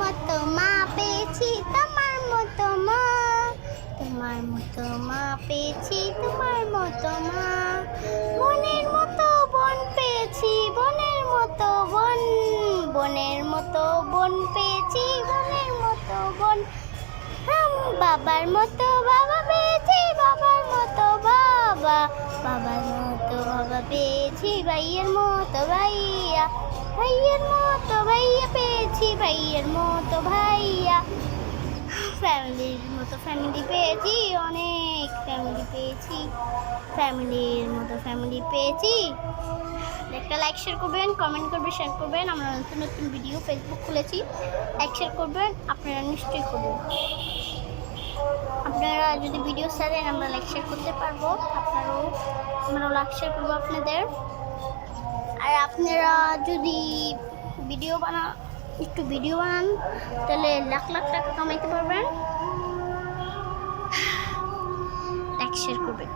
মতো মা পেয়েছি তোমার মতো মা, তোমার মতো মা পেয়েছি তোমার মতো মা, বোনের মতো বোন পেয়েছি বোনের মতো বোন, বোনের মতো বোন পেয়েছি বোনের মতো বোন, বাবার মতো বাবা পেয়েছি বাবার মতো বাবা, বাবার মতো বাবা পেয়েছি ভাইয়ের মতো ভাইয়া, ভাইয়ের মতো ভাইয়া পেয়েছি ভাইয়ের মতো ভাইয়া, ফ্যামিলির মতো ফ্যামিলি পেয়েছি অনেক ফ্যামিলি পেয়েছি, ফ্যামিলির মতো ফ্যামিলি পেয়েছি। একটা লাইক শেয়ার করবেন, কমেন্ট করবেন, শেয়ার করবেন। আমরা নতুন নতুন ভিডিও ফেসবুক খুলেছি, লাইক শেয়ার করবেন, আপনারা নিশ্চয়ই করবেন। আপনারা যদি ভিডিও ছাড়েন আমরা লাইক শেয়ার করতে পারবো, আমরাও লাইক শেয়ার করবো আপনাদের। আর আপনারা যদি একটু ভিডিও বানান তাহলে লাখ লাখ টাকা কামাইতে পারবেন। লাইক শেয়ার করবেন।